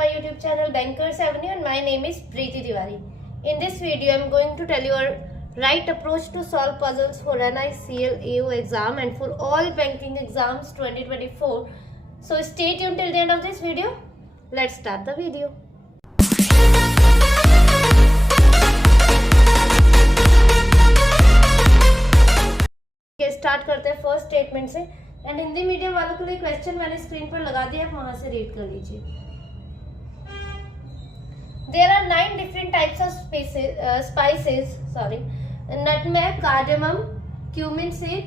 my YouTube channel Bankers Avenue and my name is Preeti Tiwari. In this video, I am going to tell you a right approach to solve puzzles for NICL AO exam and for all banking exams 2024. So stay tuned till the end of this video. Let's start the video. Start करते हैं first statement से and Hindi medium वालों के लिए question मैंने screen पर लगा दिया, आप वहां से रीड कर लीजिए. There are 9 different types of spices nutmeg, cardamom, cumin seed,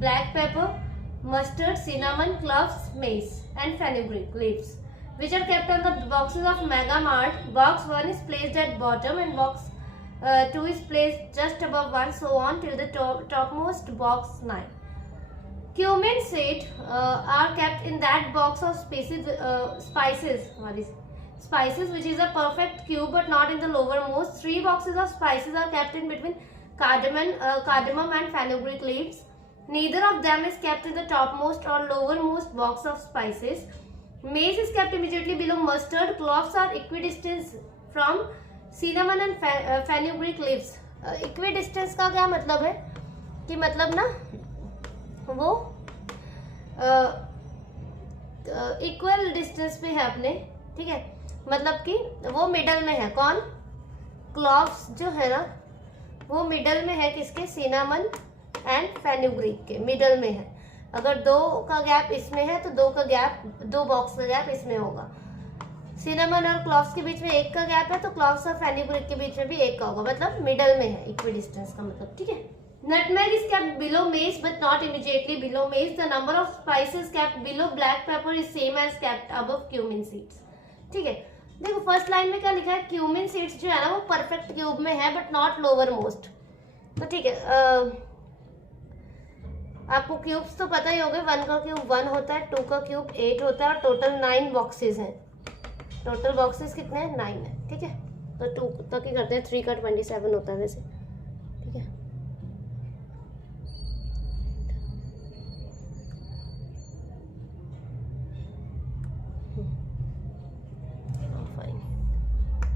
black pepper, mustard, cinnamon, cloves, mace and fenugreek leaves which are kept on the boxes of Mega Mart. Box 1 is placed at bottom and box 2 is placed just above 1, so on till the topmost box 9. Cumin seed are kept in that box of spices which is a perfect cube but not in the lowermost. 3 boxes of spices are kept in between cardamom and fenugreek leaves. Neither of them is kept in the topmost or lowermost box of spices. Mace is kept immediately below mustard. Cloves are equidistant from cinnamon and fenugreek leaves. Equidistance का क्या मतलब है कि मतलब ना वो equal distance पे है अपने, ठीक है, मतलब कि वो मिडल में है. कौन? क्लॉव्स जो है ना वो मिडल में है किसके? सिनामन एंड फेनुग्रीक के मिडल में है. अगर 2 का गैप इसमें है तो 2 बॉक्स का गैप इसमें होगा. सिनेमन और क्लॉव्स के बीच में 1 का गैप है तो क्लॉव्स और फेनुग्रीक के बीच में भी 1 का होगा, मतलब मिडल में है इक्विडिस्टेंस का मतलब, ठीक है. Nutmeg is kept below mace but not immediately below mace. The number of spices kept below black pepper is same as kept above cumin seeds. ठीक है, देखो फर्स्ट लाइन में क्या लिखा है? क्यूमिन सीड्स जो है ना वो परफेक्ट क्यूब में है बट नॉट लोअर मोस्ट. तो ठीक है, आपको क्यूब्स तो पता ही होंगे. 1 का क्यूब 1 होता है, 2 का क्यूब 8 होता है और टोटल 9 बॉक्सेस हैं. टोटल बॉक्सेस कितने हैं? 9 है, ठीक है. तो 2 तक ही करते हैं, 3 का 27 होता है वैसे, ठीक है.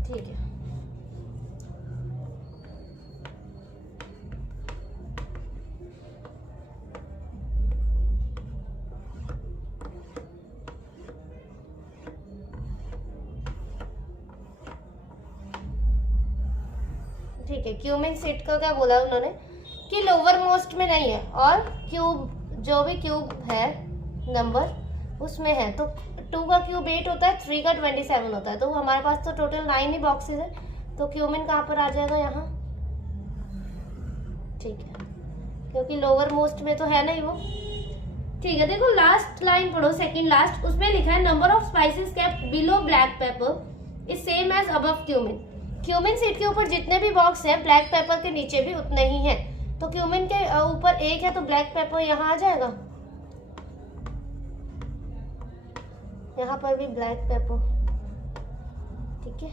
ठीक है, ठीक है. क्यूमिन सीड का क्या बोला उन्होंने कि लोअर मोस्ट में नहीं है और क्यूब जो भी क्यूब है नंबर उसमें है. तो 2 का क्यूब 8 होता है, 3 का 27 होता है, तो हमारे पास तो टोटल 9 ही बॉक्सेस है. तो क्यूमिन कहाँ पर आ जाएगा? यहाँ, ठीक है, क्योंकि लोअर मोस्ट में तो है नहीं वो. ठीक है, देखो लास्ट लाइन पढ़ो, सेकंड लास्ट, उसमें लिखा है number of spices kept below black pepper is same as above cumin. Cumin seed के ऊपर जितने भी बॉक्स हैं ब्लैक पेपर के नीचे भी उतने ही हैं. तो क्यूमिन के ऊपर 1 है तो ब्लैक पेपर यहाँ आ जाएगा, यहाँ पर भी ब्लैक पेपर, ठीक है.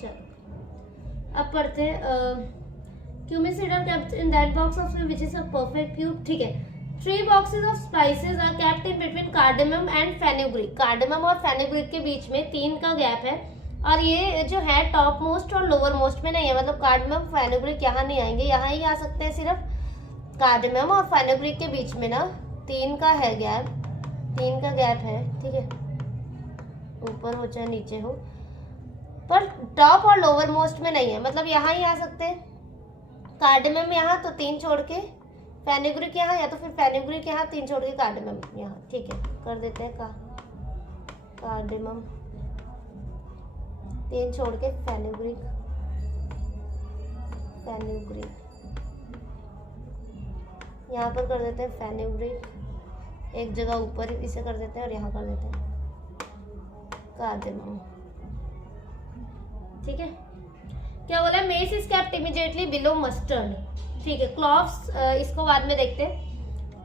चलो अब पढ़ते हैं. Cumin seed are kept in that box of which is a perfect cube, ठीक है. 3 boxes of spices are kept in between cardamom and fenugreek. Cardamom और फेनुग्रीक के बीच में 3 का गैप है और ये जो है टॉप मोस्ट और लोअर मोस्ट में नहीं है, मतलब कार्डेमम फेनुग्रीक यहाँ नहीं आएंगे, यहाँ ही आ सकते हैं. सिर्फ कार्डेमम और फेनुग्रीक के बीच में ना 3 का है गैप, 3 का गैप है, ठीक है. ऊपर हो चाहे नीचे हो, पर टॉप और लोअर मोस्ट में नहीं है, मतलब यहाँ ही आ सकते हैं. कार्डेमम यहाँ तो 3 छोड़ के फेनुग्रीक यहाँ, या तो फिर फेनुग्रीक यहाँ 3 छोड़ के कार्डेमम यहाँ, ठीक है. कर देते हैं कार्डेमम 3 छोड़ के फेनुग्रीक यहाँ पर कर देते हैं फेनुग्रीक, एक जगह ऊपर इसे कर देते हैं और यहाँ कर देते हैं कार्डेमम, ठीक है. क्या बोला? Mess is kept immediately below mustard, ठीक है. क्लॉव्स इसको बाद में देखते हैं.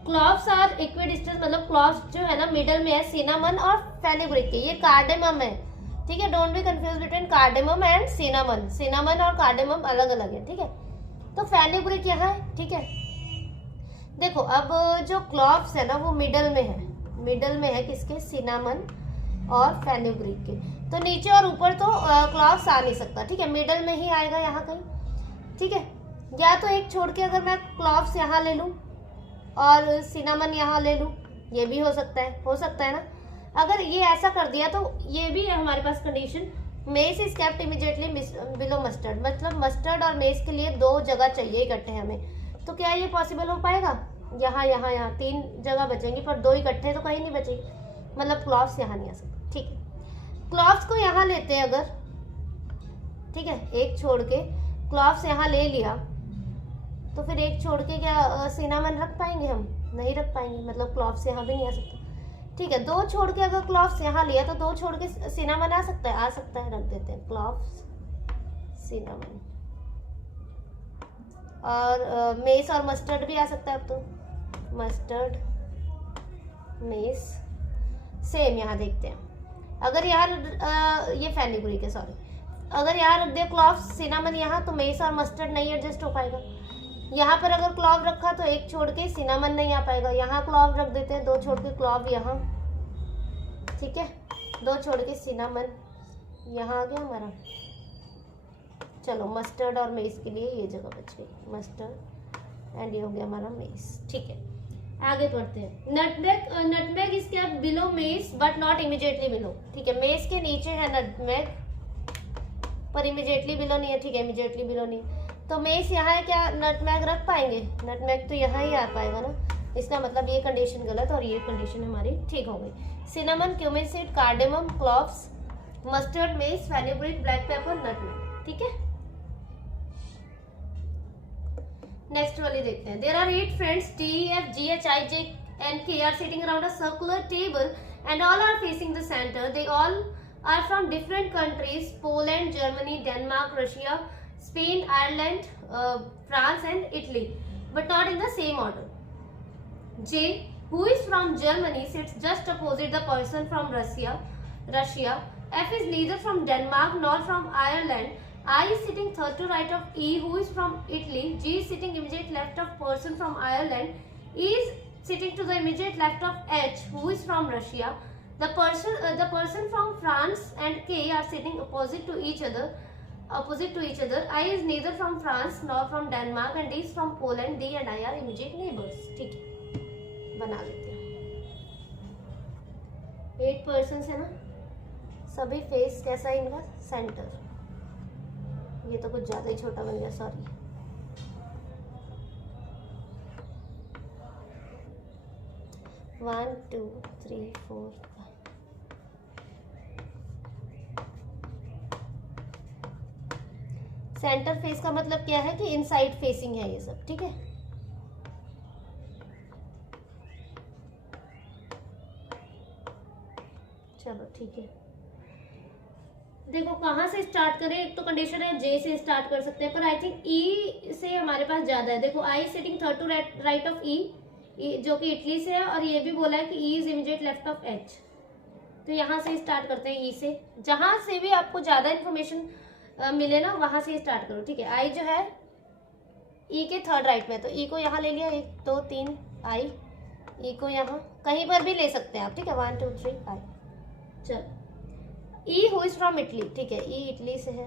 क्लॉव्स आर इक्विडिस्टेंस, मतलब क्लॉव्स जो है ना मिडल में है सिनामन और फेनुग्रीक के. ये कार्डेमम है, ठीक है. Don't be confuse between cardamom and cinnamon. Cinnamon और कार्डेमम अलग अलग है, ठीक है. तो फेनुग्रीक यहाँ है, ठीक है. देखो अब जो क्लॉव्स है ना वो मिडल में है, किसके? सिनामन और फेन्यूग्रीक के। तो नीचे और ऊपर तो क्लॉव्स आ नहीं सकता, ठीक है, मिडल में ही आएगा यहाँ कहीं, ठीक है। या तो एक छोड़ के अगर मैं क्लॉव्स यहाँ ले लूँ और सिनामन यहाँ ले लूँ, ये भी हो सकता है ना। अगर ये ऐसा कर दिया तो ये भी है हमारे पास condition, mace is kept immediately below mustard, मतलब मस्टर्ड और मेस के लिए 2 जगह चाहिए इकट्ठे हमें। तो क्या ये पॉसिबल हो पाएगा? यहाँ 3 जगह बचेंगी, पर 2 इकट्ठे तो कहीं नहीं बचेगी, मतलब क्लॉव्स यहाँ नहीं आ सकते, ठीक है। क्लॉव्स को यहाँ लेते हैं अगर, ठीक है, एक छोड़ के क्लॉव्स यहाँ ले लिया, तो फिर एक छोड़ के क्या सिनामन रख पाएंगे हम? नहीं रख पाएंगे, मतलब क्लॉव्स यहाँ भी नहीं आ सकता, ठीक है। 2 छोड़ के अगर क्लॉव्स यहाँ लिया तो 2 छोड़ के सिनामन आ सकता है, रख देते हैं क्लॉव्स सिनामन। और मेस और मस्टर्ड भी आ सकता है, अब तो मस्टर्ड मेस सेम यहाँ देखते हैं। अगर यहाँ ये फेन्यूग्रीक है, सॉरी, अगर यहाँ रख दे क्लॉव्स सिनामन यहाँ, तो मेस और मस्टर्ड नहीं एडजस्ट हो पाएगा। यहाँ पर अगर क्लॉव रखा तो एक छोड़ के सिनामन नहीं आ पाएगा, यहाँ क्लॉव रख देते हैं, 2 छोड़ के क्लॉव यहाँ, ठीक है, 2 छोड़ के सिनामन यहाँ आ गया हमारा। चलो मस्टर्ड और मेस के लिए ये जगह बच गई, मस्टर्ड एंड ये हो गया हमारा मेस, ठीक है। आगे बढ़ते हैं। Nutmeg is kept below mess but not immediately below, ठीक है, मेस के नीचे है नटमेग पर इमीडिएटली बिलो नहीं है, ठीक है, इमीडिएटली बिलो नहीं है। तो मेस यहाँ है, क्या नटमेग रख पाएंगे? नटमेग तो यहाँ ही आ पाएगा ना, इसका मतलब ये कंडीशन गलत और ये कंडीशन हमारी ठीक हो गई। Cinnamon, cumin seed, cardamom, cloves, mustard, mace, fenugreek, black pepper, nutmeg, ठीक है। नेक्स्ट वाली देखते हैं। There are 8 friends D, F, G, H, I, J and K are sitting around a circular table and all are facing the center. They all are from different countries: Poland, Germany, Denmark, Russia, Spain, Ireland, France and Italy, but not in the same order. J, who is from Germany, sits just opposite the person from Russia. F is neither from Denmark nor from Ireland. I is sitting third to right of E, who is from Italy. G is sitting immediate left of person from Ireland. E is sitting to the immediate left of H, who is from Russia. The person from France and K are sitting opposite to each other. I is neither from France nor from Denmark and D is from Poland. D and I are immediate neighbors. ठीक है, बना लेते हैं। 8 persons है ना, सभी face कैसा है इनका? सेंटर। ये तो कुछ ज्यादा ही छोटा बन गया, sorry. One two three four centre face का मतलब क्या है कि इनसाइड फेसिंग है ये सब, ठीक है। चलो ठीक है, देखो कहाँ से स्टार्ट करें। एक तो कंडीशन है जे से स्टार्ट कर सकते हैं, पर आई थिंक ई से हमारे पास ज्यादा है। देखो I sitting third to right of E, जो कि इटली से है, और ये भी बोला है कि E is immediate left of H. तो यहाँ से स्टार्ट करते हैं ई से, जहां से भी आपको ज्यादा इन्फॉर्मेशन मिले ना वहां से स्टार्ट करो, ठीक है। आई जो है ई के थर्ड राइट में, तो ई को यहाँ ले लिया, 1 2 3 आई, ई को यहाँ कहीं पर भी ले सकते हैं आप, ठीक है। 1 2 3 आई। चलो ई हु इज फ्रॉम इटली, ठीक है, ई इटली से है,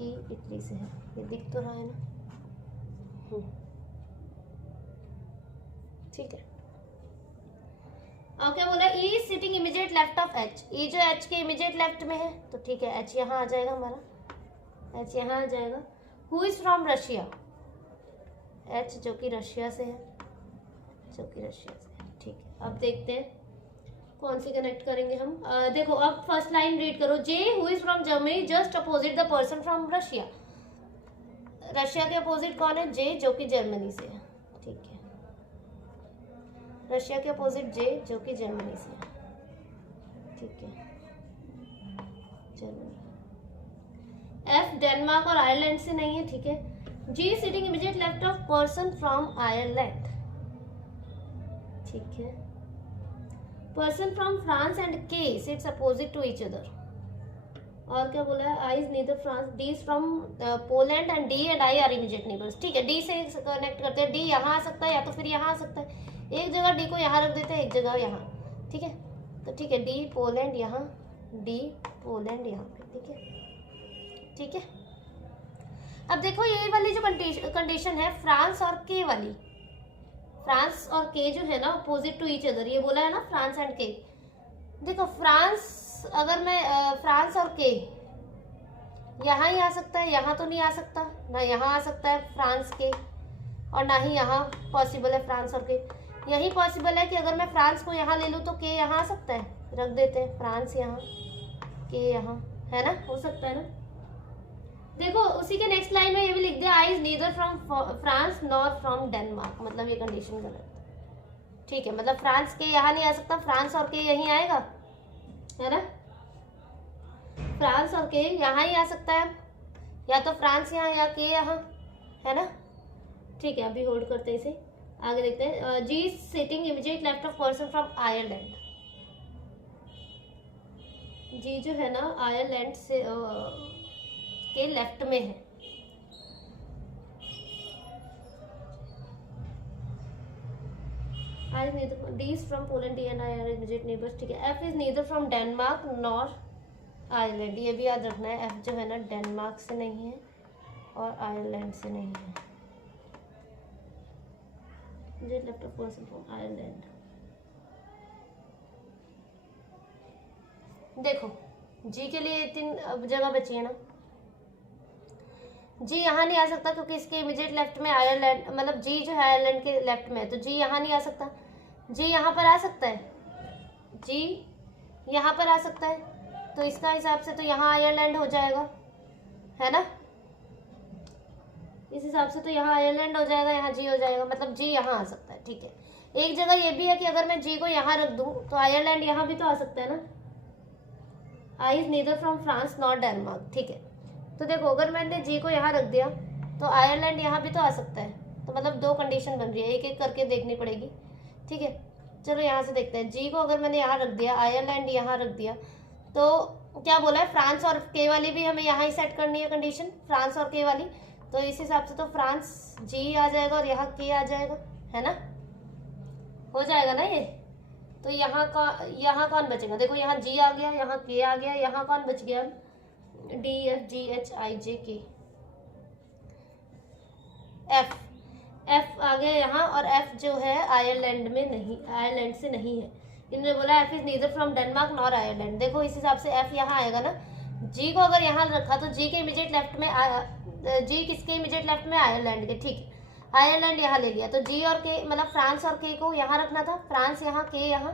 ई इटली से है, ये दिख तो रहा है ना, ठीक है। और क्या बोला? E is sitting immediate left of H, E जो एच के इमीडिएट लेफ्ट में है, तो ठीक है, एच यहाँ आ जाएगा हमारा, एच यहाँ आ जाएगा। Who is from Russia, H जो कि रशिया से है, ठीक है। अब देखते हैं कौन सी कनेक्ट करेंगे हम। देखो अब फर्स्ट लाइन रीड करो। J who is from Germany just opposite the person from Russia, Russia के अपोजिट कौन है? जे जो कि जर्मनी से है, ठीक है। रशिया के अपोजिट जे जो कि जर्मनी से है, ठीक है, जर्मनी। एफ डेनमार्क और आयरलैंड से नहीं है, ठीक है। G sitting immediate left of person from Ireland, ठीक है। Person from France and K sits opposite to each other. और क्या बोला है? I is neither France, D is from Poland and D and I are immediate neighbours, ठीक है। D से connect करते हैं, डी यहाँ आ सकता है या तो फिर यहाँ आ सकता है। एक जगह डी को यहाँ रख देते हैं, एक जगह यहाँ, ठीक है। तो ठीक है, डी पोलैंड यहाँ, डी पोलैंड यहाँ पे, ठीक है, ठीक है। अब देखो ये वाली जो कंडीशन है फ्रांस और के वाली, फ्रांस और के जो है ना अपोजिट टू ईच अदर, ये बोला है ना फ्रांस एंड के। देखो फ्रांस, अगर मैं फ्रांस और के यहाँ ही आ सकता है, यहाँ तो नहीं आ सकता ना, यहाँ आ सकता है फ्रांस के, और ना ही यहाँ पॉसिबल है फ्रांस और के। यही पॉसिबल है कि अगर मैं फ्रांस को यहाँ ले लूँ तो के यहाँ आ सकता है, रख देते हैं फ्रांस यहाँ, के यहाँ, है ना, हो सकता है ना। देखो उसी के नेक्स्ट लाइन में ये भी लिख दिया, I is neither from France nor from Denmark, मतलब ये कंडीशन गलत है, ठीक है। मतलब फ्रांस के यहाँ नहीं आ सकता, फ्रांस और के यहीं आएगा, है ना, फ्रांस और के यहाँ ही आ सकता है, या तो फ्रांस यहाँ या के यहाँ, है ना, ठीक है। अभी होल्ड करते हैं इसे, आगे देखते हैं। G is sitting immediate left of person from Ireland, G जो है ना आयरलैंड से के लेफ्ट में है, D is from Poland, D and I are immediate neighbours, ठीक है। F is neither from Denmark nor Ireland, ये भी याद रखना है, एफ जो है ना डेनमार्क से नहीं है और आयरलैंड से नहीं है, left of person from Ireland. देखो जी के लिए 3 जगह बची है ना, जी यहाँ नहीं आ सकता क्योंकि इसके इमीडिएट लेफ्ट में आयरलैंड, मतलब जी जो है आयरलैंड के लेफ्ट में है, तो जी यहाँ नहीं आ सकता। जी यहाँ पर आ सकता है, जी यहाँ पर आ सकता है, तो इसका हिसाब से तो यहाँ आयरलैंड हो जाएगा, है ना, इस हिसाब से तो यहाँ आयरलैंड हो जाएगा, यहाँ जी हो जाएगा, मतलब जी यहाँ आ सकता है, ठीक है। एक जगह ये भी है कि अगर मैं जी को यहाँ रख दूँ तो आयरलैंड यहाँ भी तो आ सकता है ना, I is neither from France not Denmark, ठीक है। तो देखो अगर मैंने जी को यहाँ रख दिया तो आयरलैंड यहाँ भी तो आ सकता है, तो मतलब 2 कंडीशन बन रही है, एक एक करके देखनी पड़ेगी, ठीक है। चलो यहाँ से देखते हैं, जी को अगर मैंने यहाँ रख दिया, आयरलैंड यहाँ रख दिया, तो क्या बोला है, फ्रांस और के वाली भी हमें यहाँ ही सेट करनी है कंडीशन, फ्रांस और के वाली, तो इस हिसाब से तो फ्रांस जी आ जाएगा और यहाँ के आ जाएगा, है ना, हो जाएगा ना ये। तो यहाँ कौन बचेगा, देखो यहाँ जी आ गया, यहाँ के आ गया, यहाँ कौन बच गया, D F G H I J K, F आ गया यहाँ, और एफ जो है आयरलैंड में नहीं, आयरलैंड से नहीं है। इन्होंने बोला F is neither from Denmark nor Ireland, देखो इस हिसाब से एफ यहाँ आएगा ना, जी को अगर यहाँ रखा तो जी के इमीडिएट लेफ्ट में जी किसके इमीडिएट लेफ्ट में, आयरलैंड के, ठीक है। आयरलैंड यहाँ ले लिया, तो जी और के मतलब फ्रांस और के को यहाँ रखना था, फ्रांस यहाँ, के यहाँ,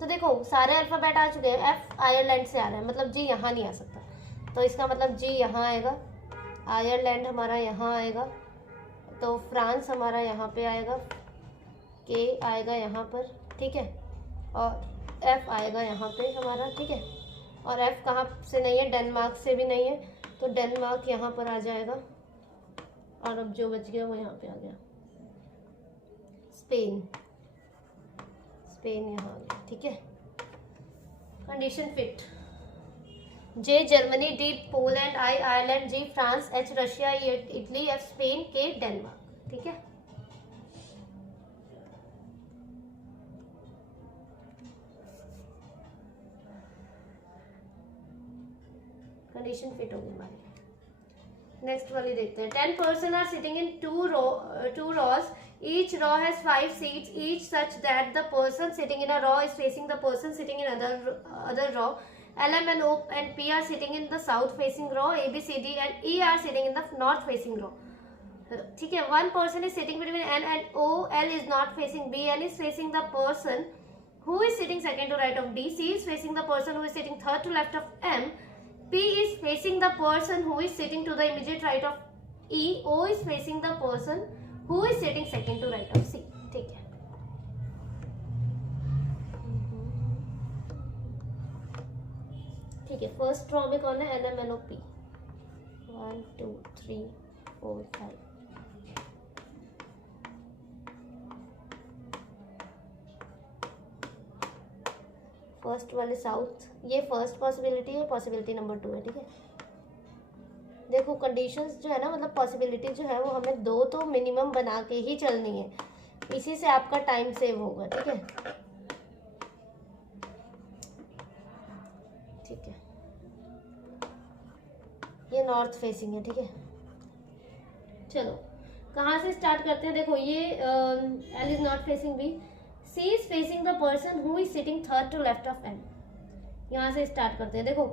तो देखो सारे अल्फाबेट आ चुके हैं, एफ आयरलैंड से आ रहा है, मतलब जी यहाँ नहीं आ सकता, तो इसका मतलब जी यहाँ आएगा, आयरलैंड हमारा यहाँ आएगा, तो फ्रांस हमारा यहाँ पे आएगा, के आएगा यहाँ पर, ठीक है, और एफ आएगा यहाँ पे हमारा, ठीक है। और एफ कहाँ से नहीं है, डेनमार्क से भी नहीं है, तो डेनमार्क यहाँ पर आ जाएगा, और अब जो बच गया वो यहाँ पे आ गया, स्पेन, स्पेन यहाँ आ गया, ठीक है। Condition fit, J Germany, D Poland, I Ireland, G France, H Russia, Italy, F Spain, K Denmark, ठीक है। कंडीशन फिट होगी हमारी। नेक्स्ट वाली देखते हैं, 10 person are sitting in two rows, each row has 5 seats each, such that the person sitting in a row is facing the person sitting in other row. L, M and O and P are sitting in the south facing row, A, B, C, D and E are sitting in the north facing row, ठीक है। one person is sitting between N and O, L is not facing B, N is facing the person who is sitting second to right of D, C is facing the person who is sitting third to left of M, P is facing the person who is sitting to the immediate right of E, O is facing the person who is sitting second to right of C, ठीक है। ठीक है, first row में कौन है, N M N O P, 1 2 3 4 5, first वाले south, ये first possibility है, पॉसिबिलिटी नंबर 2 है, ठीक है। देखो कंडीशंस जो है ना, मतलब पॉसिबिलिटी जो है वो हमें 2 तो मिनिमम बना के ही चलनी है, इसी से आपका टाइम सेव होगा, ठीक है। ठीक है, ये नॉर्थ फेसिंग है, ठीक है। चलो कहाँ से स्टार्ट करते हैं, देखो ये L is not facing B, C is facing the person who is sitting third to left of M. यहाँ से स्टार्ट करते हैं। देखो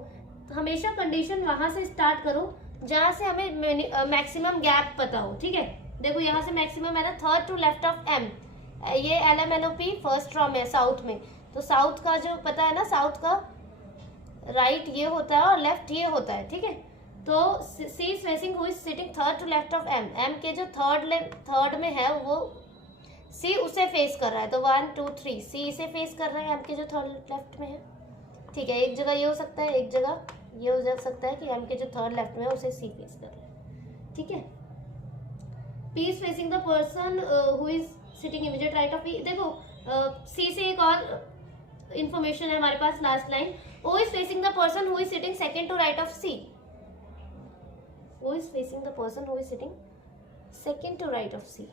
हमेशा कंडीशन वहां से स्टार्ट करो जहां से हमें मैक्सिमम गैप पता हो, ठीक है। देखो यहाँ से मैक्सिमम है ना third to left of M, ये LMNOP फर्स्ट रॉ में साउथ में, तो साउथ का जो पता है ना, साउथ का राइट ये होता है और लेफ्ट ये होता है, ठीक है। तो C is facing who is sitting third to left of M, M के जो थर्ड में है वो सी उसे फेस कर रहा है, तो 1 2 3 सी इसे फेस कर रहा है एम के जो थर्ड लेफ्ट में है, ठीक है। एक जगह ये हो सकता है, एक जगह ये हो सकता है कि एम के जो थर्ड लेफ्ट में है उसे सी फेस कर रहा है, ठीक है। P is facing the person who is sitting immediate right of P. देखो सी से एक और इंफॉर्मेशन है हमारे पास, last line, O is facing the person who is sitting second to right of C, O is facing the person who is sitting second to right of C.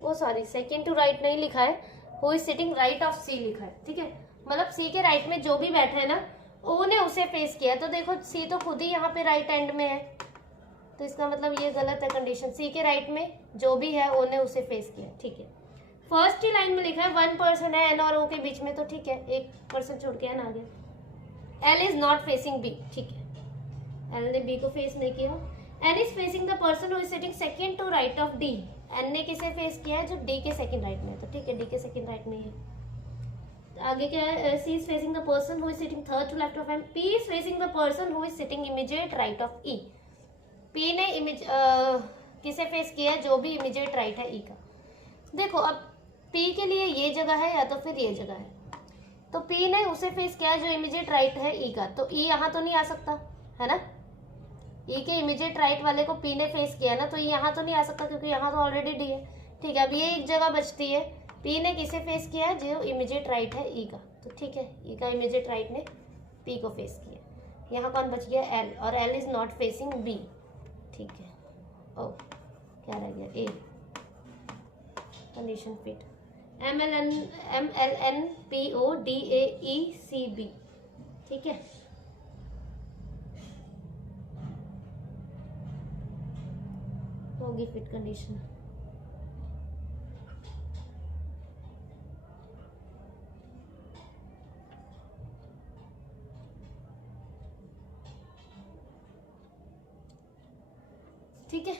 वो sorry second to right नहीं लिखा है, who is sitting right of C लिखा है, ठीक है। मतलब C के राइट में जो भी बैठा है ना, O ने उसे फेस किया, तो देखो C तो खुद ही यहाँ पे राइट एंड में है, तो इसका मतलब ये गलत है कंडीशन। C के राइट में जो भी है O ने उसे फेस किया, ठीक है। फर्स्ट ही लाइन में लिखा है 1 पर्सन है एन और ओ के बीच में, तो ठीक है, एक पर्सन छोड़ के एन आ गया। L is not facing B, ठीक है, एल ने बी को फेस नहीं किया। N is facing the person who is sitting second to right of D, N ने किसे फेस किया है, जो डी के सेकंड राइट में है, तो ठीक है, डी के सेकंड राइट में है। आगे क्या है, C is facing the person who is sitting third to left of M, P is facing the person who is sitting immediate right of E, P ने किसे फेस किया है, जो भी इमीडिएट राइट है ई का। देखो अब P के लिए ये जगह है या तो फिर ये जगह है, तो P ने उसे फेस किया जो इमीडिएट राइट है E का, तो E यहाँ तो नहीं आ सकता है ना, E के इमीडिएट राइट वाले को P ने फेस किया ना, तो E यहाँ तो नहीं आ सकता क्योंकि यहाँ तो ऑलरेडी D है, ठीक है। अब ये एक जगह बचती है, P ने किसे फेस किया है, जो इमीडिएट राइट है E का, तो ठीक है, E का इमीडिएट राइट ने P को फेस किया। यहाँ कौन बच गया, L, और L is not facing B, ठीक है। ओ क्या रह गया, A, कंडीशन फिट, MLNPODAECB, ठीक है। होगी फिट कंडीशन। ठीक है,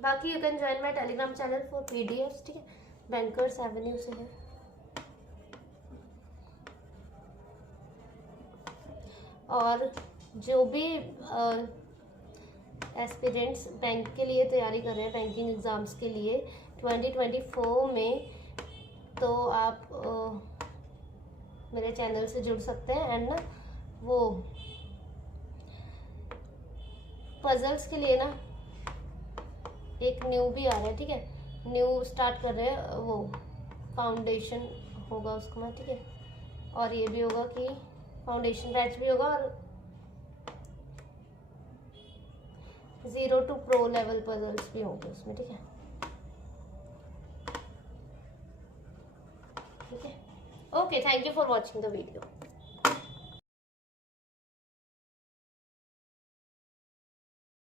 बाकी you can join my Telegram channel for PDFs, ठीक है। बैंकर्स एवेन्यू से है। और जो भी एस्पिरेंट्स बैंक के लिए तैयारी कर रहे हैं, बैंकिंग एग्ज़ाम्स के लिए 2024 में, तो आप मेरे चैनल से जुड़ सकते हैं। एंड ना वो पजल्स के लिए ना एक न्यू भी आ रहा है, ठीक है, न्यू स्टार्ट कर रहे हैं, वो फाउंडेशन होगा उसको में, ठीक है। और ये भी होगा कि फाउंडेशन बैच भी होगा, और 0 to Pro लेवल पजल्स भी होंगे उसमें, ठीक है, ठीक है। Okay, thank you for watching the video.